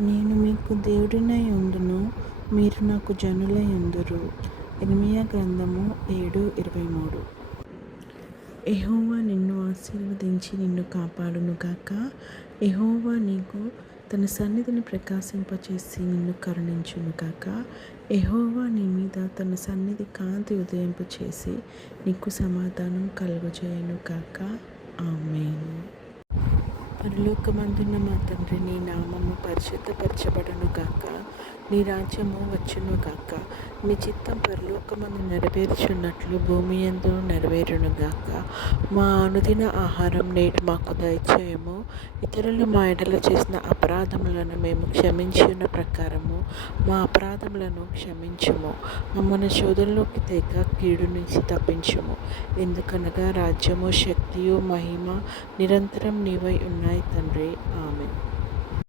నేను మీకు దేవుడినై ఉండును, మీరు నాకు జనులై ఉందురు. ఇర్మీయా గ్రంథము 7:23. యెహోవా నిన్ను ఆశీర్వదించి నిన్ను కాపాడునుగాక. యెహోవా నీకు తన సన్నిధిని ప్రకాశింపచేసి నిన్ను కరుణించునుగాక. యెహోవా నీ మీద తన సన్నిధి కాంతి ఉదయింపచేసి నీకు సమాధానం కలుగజేయునుగాక. ఆమేన్. పరలోకమందున్న మా తండ్రి, నీ నామము పరిశుద్ధపరచబడునుగాక. నీ రాజ్యము వచ్చునుగాక. నీ చిత్తం పరలోకమందు నెరవేర్చున్నట్లు భూమి యందు నెరవేరునుగాక. మా అనుదిన ఆహారం నేడు మాకు దయచేయము. ఇతరులు మా ఎడల చేసిన అపరాధములను మేము క్షమించిన ప్రకారము మా అపరాధములను క్షమించుము. మమ్మల్ని శోధనలోకి తేక కీడు నుంచి తప్పించుము. ఎందుకనగా రాజ్యము, శక్తియు, మహిమ నిరంతరం నీవై ఉన్నాయి తండ్రి. ఆమేన్.